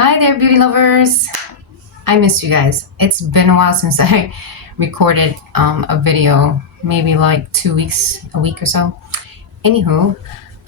Hi there, beauty lovers. I miss you guys. It's been a while since I recorded a video, maybe like 2 weeks, a week or so. Anywho,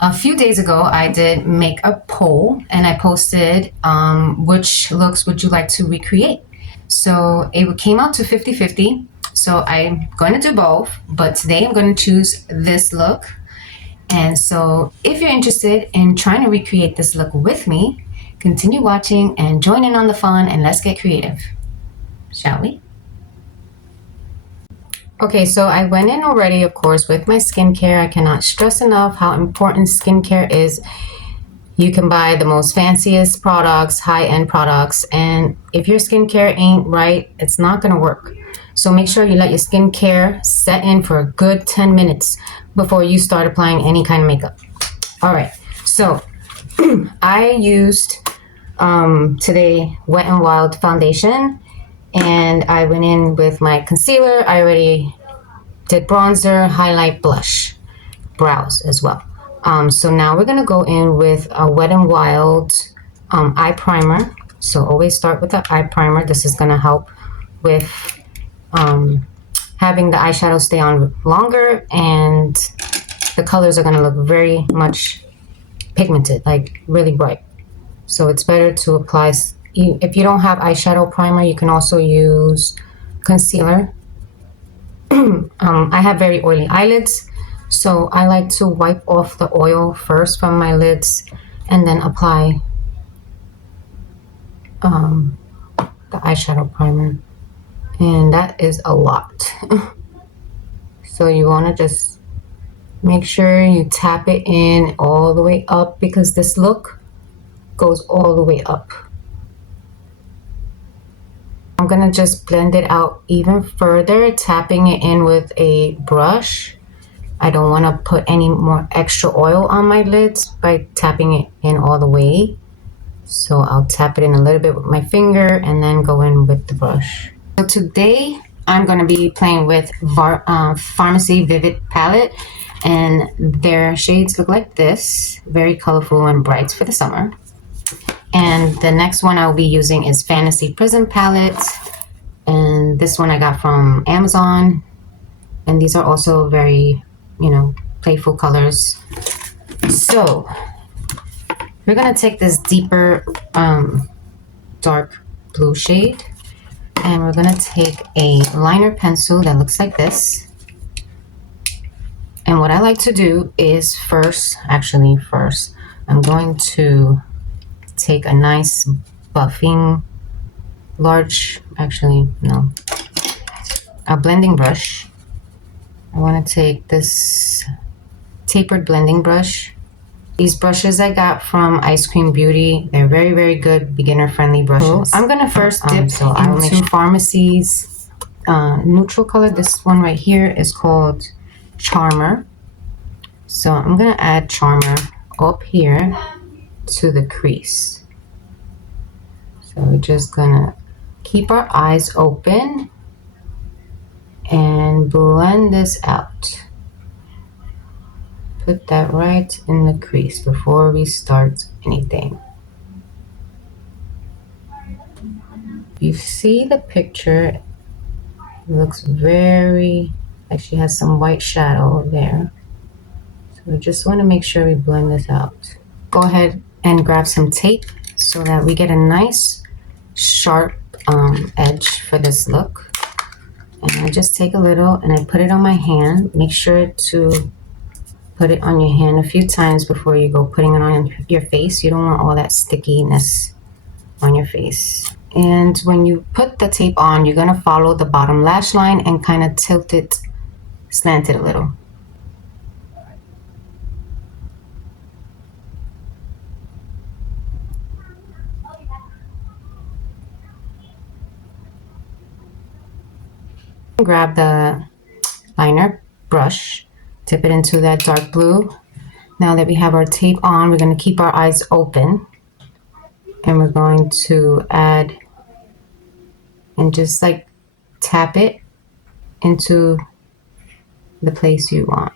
a few days ago, I did make a poll and I posted which looks would you like to recreate? So it came out to 50-50. So I'm going to do both, but today I'm going to choose this look. And so if you're interested in trying to recreate this look with me, continue watching and join in on the fun and let's get creative, shall we? Okay, so I went in already, of course, with my skincare. I cannot stress enough how important skincare is. You can buy the most fanciest products, high-end products, and if your skincare ain't right, it's not gonna work. So make sure you let your skincare set in for a good 10 minutes before you start applying any kind of makeup. All right, so I used today Wet n Wild foundation, and I went in with my concealer. I already did bronzer, highlight, blush, brows as well. So now we're gonna go in with a Wet n Wild eye primer. So always start with the eye primer. This is gonna help with having the eyeshadow stay on longer, and the colors are gonna look very much pigmented, like really bright. So it's better to apply, if you don't have eyeshadow primer, you can also use concealer. I have very oily eyelids, so I like to wipe off the oil first from my lids and then apply the eyeshadow primer. And that is a lot. So you want to just make sure you tap it in all the way up, because this look goes all the way up. I'm gonna just blend it out even further, tapping it in with a brush. I don't want to put any more extra oil on my lids by tapping it in all the way. So I'll tap it in a little bit with my finger and then go in with the brush. So today I'm going to be playing with Pharmacy Vivid palette, and their shades look like this, very colorful and bright for the summer. And the next one I'll be using is Fantasy Prism palette, and this one I got from Amazon, and these are also very, playful colors. So we're gonna take this deeper dark blue shade, and we're gonna take a liner pencil that looks like this. And what I like to do is first I'm going to take a nice buffing a blending brush. I want to take this tapered blending brush. These brushes I got from Ice Cream Beauty. They're very, very good beginner-friendly brushes. I'm going to first dip into Pharmacy's neutral color. This one right here is called Charmer. So I'm going to add Charmer up here to the crease. So we're just going to keep our eyes open and blend this out. Put that right in the crease before we start anything. You see the picture, it looks very, like she has some white shadow there. So we just want to make sure we blend this out. Go ahead and grab some tape so that we get a nice sharp edge for this look. And I just take a little and I put it on my hand. Make sure to put it on your hand a few times before you go putting it on your face. You don't want all that stickiness on your face. And when you put the tape on, you're going to follow the bottom lash line and kind of tilt it, slant it a little. Grab the liner brush, dip it into that dark blue. Now that we have our tape on, we're going to keep our eyes open, and we're going to add and just like tap it into the place you want.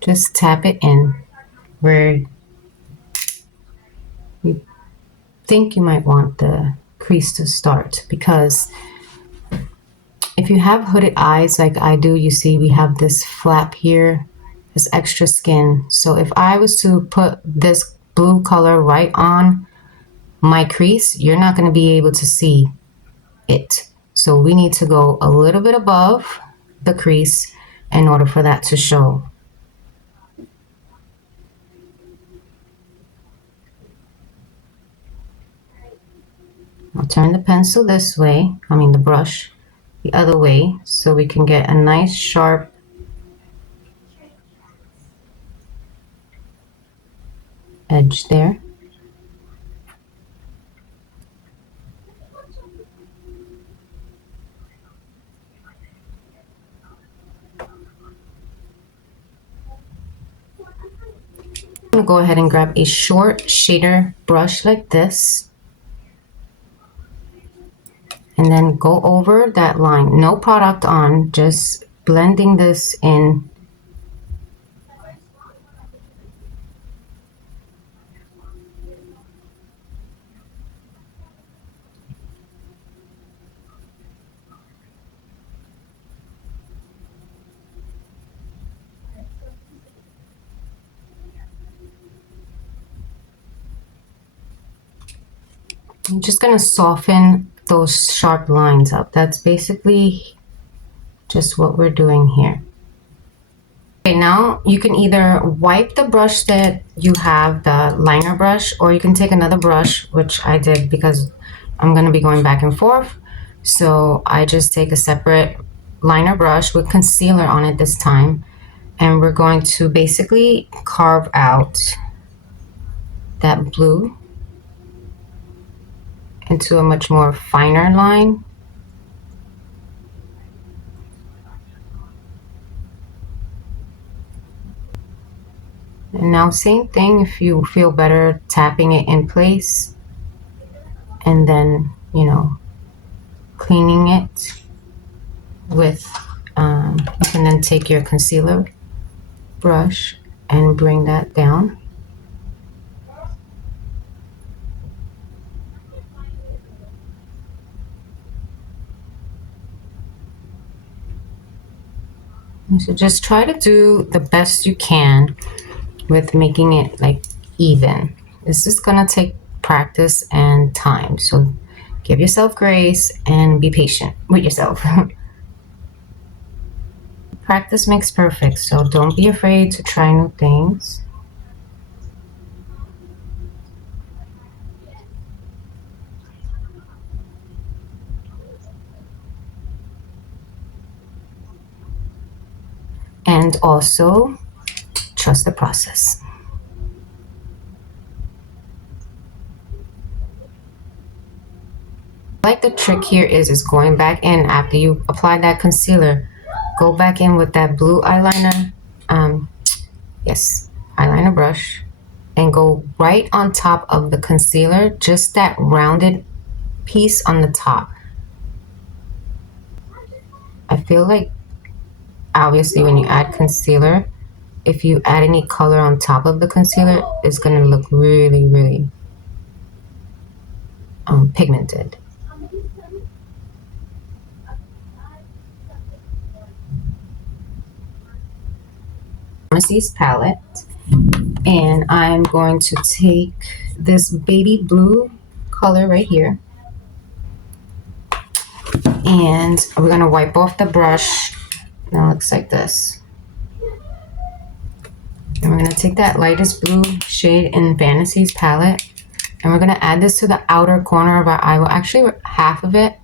Just tap it in where you think you might want the crease to start, because if you have hooded eyes like I do, you see we have this flap here, this extra skin. So if I was to put this blue color right on my crease, you're not going to be able to see it. So we need to go a little bit above the crease in order for that to show. I'll turn the pencil this way, the brush the other way, so we can get a nice sharp edge there. I'm going to go ahead and grab a short shader brush like this, and then go over that line. No product on, just blending this in. I'm just going to soften those sharp lines up. That's basically just what we're doing here. Okay, now you can either wipe the brush that you have, the liner brush, or you can take another brush, which I did because I'm going to be going back and forth. So I just take a separate liner brush with concealer on it this time, and we're going to basically carve out that blue into a much more finer line. And now same thing, if you feel better tapping it in place and then, cleaning it with, you can then take your concealer brush and bring that down. And so just try to do the best you can with making it like even. This is gonna take practice and time, so give yourself grace and be patient with yourself. Practice makes perfect, so don't be afraid to try new things. And also trust the process. Like the trick here is going back in after you apply that concealer. Go back in with that blue eyeliner, eyeliner brush, and go right on top of the concealer, just that rounded piece on the top. I feel like obviously when you add concealer, if you add any color on top of the concealer, it's gonna look really, really pigmented. This palette, and I'm going to take this baby blue color right here, and we're going to wipe off the brush. Now it looks like this. And we're going to take that lightest blue shade in Fantasies palette, and we're going to add this to the outer corner of our eye. Well, actually half of it,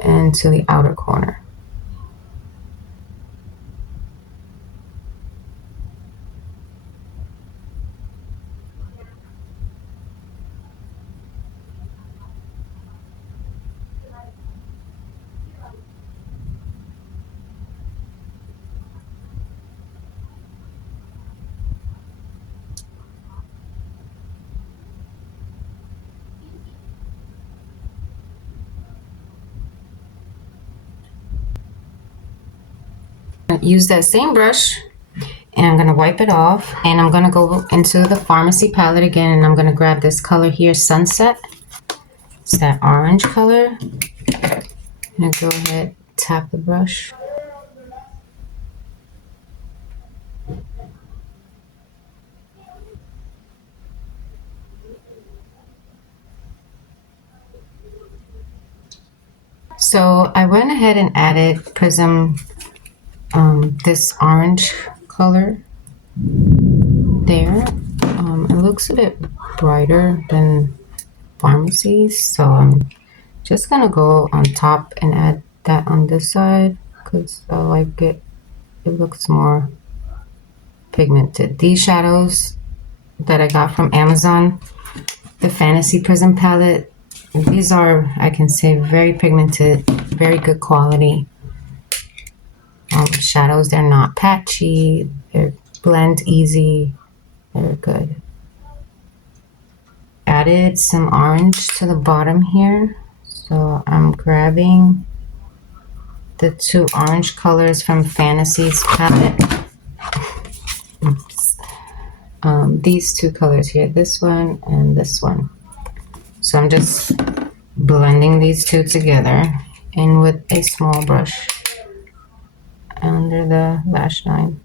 and to the outer corner. Use that same brush, And I'm going to wipe it off, and I'm going to go into the Pharmacy palette again, and I'm going to grab this color here, Sunset. It's that orange color. I'm going to go ahead, tap the brush. So I went ahead and added Prism, this orange color there. It looks a bit brighter than Pharmacy's, so I'm just gonna go on top and add that on this side because I like it. It looks more pigmented. These shadows that I got from Amazon, the Fantasy Prism palette, these are, I can say, very pigmented, very good quality shadows. They're not patchy, they blend easy, they're good. Added some orange to the bottom here, so I'm grabbing the two orange colors from Fantasy's palette. Oops. These two colors here, this one and this one. So I'm just blending these two together in with a small brush under the lash line.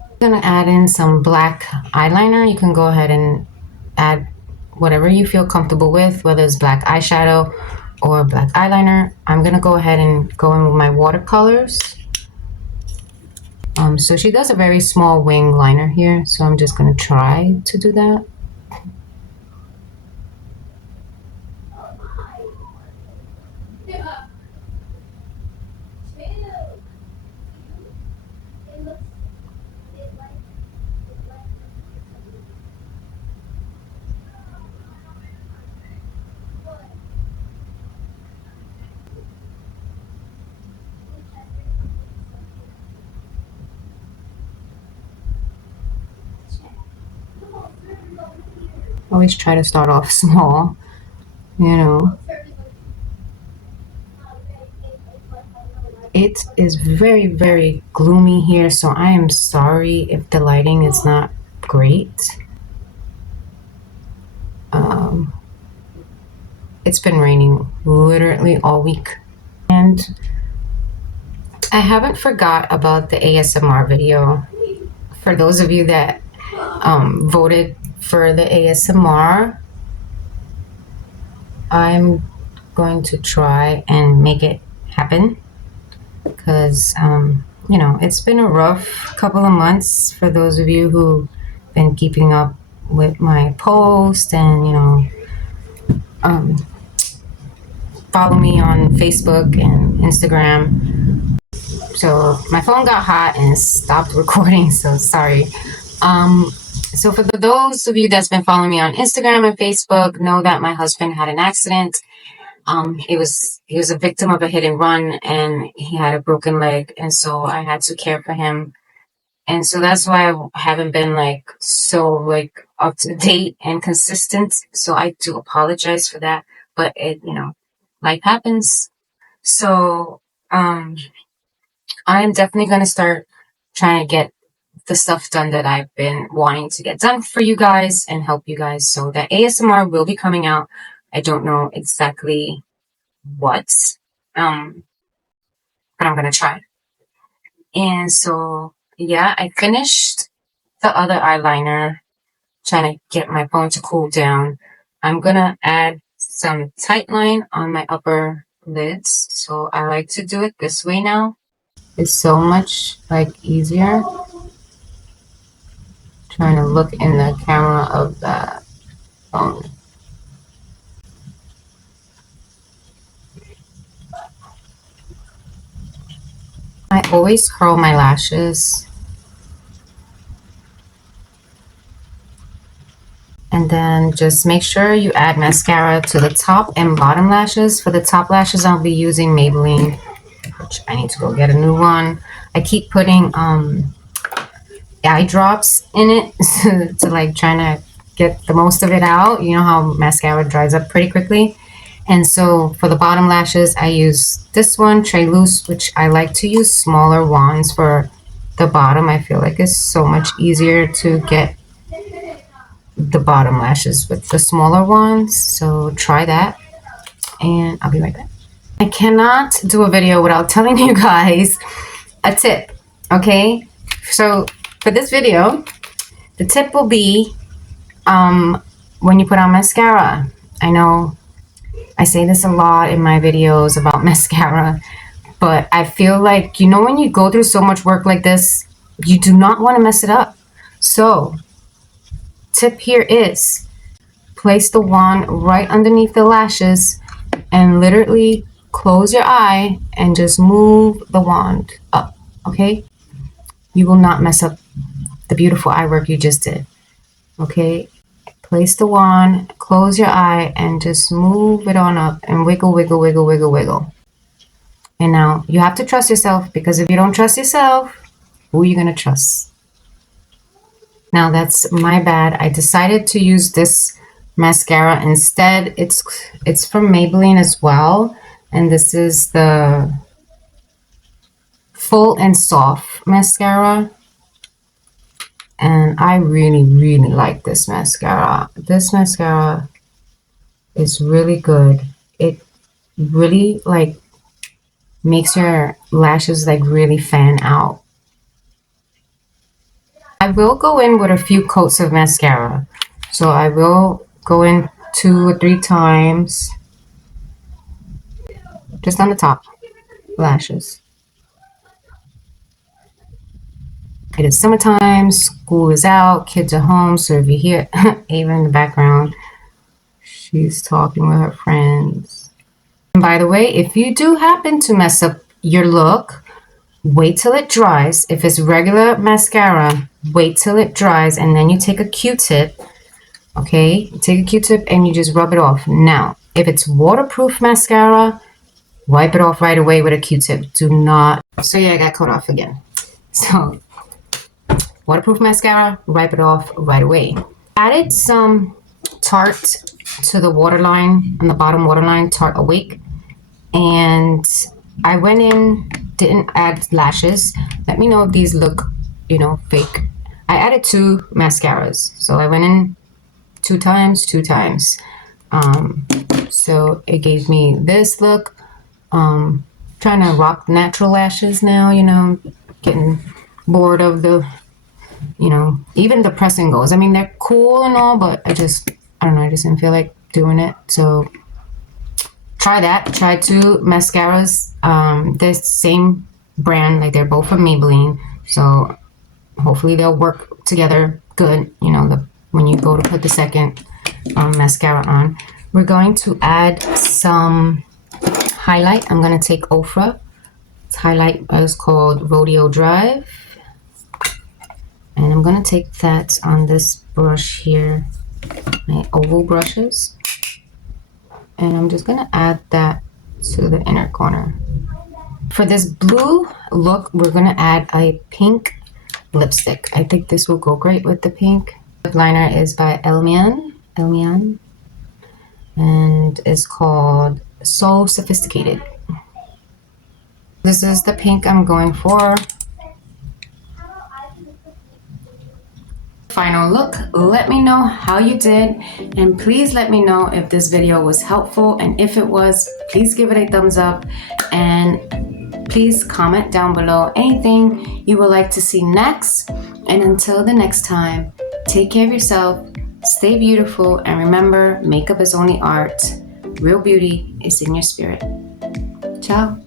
I'm gonna add in some black eyeliner. You can go ahead and add whatever you feel comfortable with, whether it's black eyeshadow or black eyeliner. I'm gonna go ahead and go in with my watercolors. So she does a very small wing liner here, so I'm just gonna try to do that. Always try to start off small, you know. It is very, very gloomy here, so I am sorry if the lighting is not great. It's been raining literally all week. And I haven't forgot about the ASMR video. For those of you that voted for the ASMR, I'm going to try and make it happen because, you know, it's been a rough couple of months for those of you who've been keeping up with my post and, you know, follow me on Facebook and Instagram. So my phone got hot and stopped recording, so sorry. So for those of you that's been following me on Instagram and Facebook, know that my husband had an accident. He was a victim of a hit and run, and he had a broken leg, and so I had to care for him. And so that's why I haven't been so up to date and consistent. So I do apologize for that, but it, you know, life happens. So, I am definitely going to start trying to get the stuff done that I've been wanting to get done for you guys and help you guys. So that ASMR will be coming out. I don't know exactly what, but I'm going to try. And so, yeah, I finished the other eyeliner, trying to get my phone to cool down. I'm going to add some tight line on my upper lids. So I like to do it this way now. It's so much easier. Trying to look in the camera of the phone. I always curl my lashes. And then just make sure you add mascara to the top and bottom lashes. For the top lashes, I'll be using Maybelline, which I need to go get a new one. I keep putting eye drops in it to trying to get the most of it out. You know how mascara dries up pretty quickly. And so for the bottom lashes, I use this one, Trey Loose, which I like to use smaller wands for the bottom. I feel like it's so much easier to get the bottom lashes with the smaller ones. So try that, and I'll be right back. I cannot do a video without telling you guys a tip, okay? So for this video, the tip will be when you put on mascara. I know I say this a lot in my videos about mascara, but I feel like, you know, when you go through so much work like this, you do not want to mess it up. So tip here is place the wand right underneath the lashes and literally close your eye and just move the wand up, okay? You will not mess up the beautiful eye work you just did, okay? Place the wand, close your eye, and just move it on up and wiggle, wiggle, wiggle, wiggle, wiggle. And now you have to trust yourself, because if you don't trust yourself, who are you going to trust? Now that's my bad. I decided to use this mascara instead. It's from Maybelline as well. And this is the Full and Soft mascara. And I really, really like this mascara. This mascara is really good. It really like makes your lashes like really fan out. I will go in with a few coats of mascara. So I will go in 2 or 3 times. Just on the top lashes. It is summertime, school is out, kids are home, so if you hear Ava in the background, she's talking with her friends. And by the way, if you do happen to mess up your look, wait till it dries. If it's regular mascara, wait till it dries, and then you take a Q-tip, okay? Take a Q-tip and you just rub it off. Now, if it's waterproof mascara, wipe it off right away with a Q-tip. Do not. So yeah, I got cut off again. So waterproof mascara, wipe it off right away. Added some Tarte to the waterline, on the bottom waterline, Tarte Awake. And I went in, didn't add lashes. Let me know if these look, you know, fake. I added 2 mascaras. So I went in 2 times. So it gave me this look. Trying to rock natural lashes now, you know, getting bored of the, you know, even the press and goes. I mean, they're cool and all, but I don't know, I just didn't feel like doing it. So try that. Try 2 mascaras. They're the same brand, like they're both from Maybelline. So hopefully they'll work together good, you know, when you go to put the second mascara on. We're going to add some highlight. I'm going to take Ofra. This highlight is called Rodeo Drive. And I'm going to take that on this brush here, my oval brushes. And I'm just going to add that to the inner corner. For this blue look, we're going to add a pink lipstick. I think this will go great with the pink. Lip liner is by Elmian. And it's called So Sophisticated. This is the pink I'm going for. Final look. Let me know how you did, and please let me know if this video was helpful, and if it was, please give it a thumbs up, and please comment down below anything you would like to see next. And until the next time, take care of yourself, stay beautiful, and remember, makeup is only art. Real beauty is in your spirit. Ciao.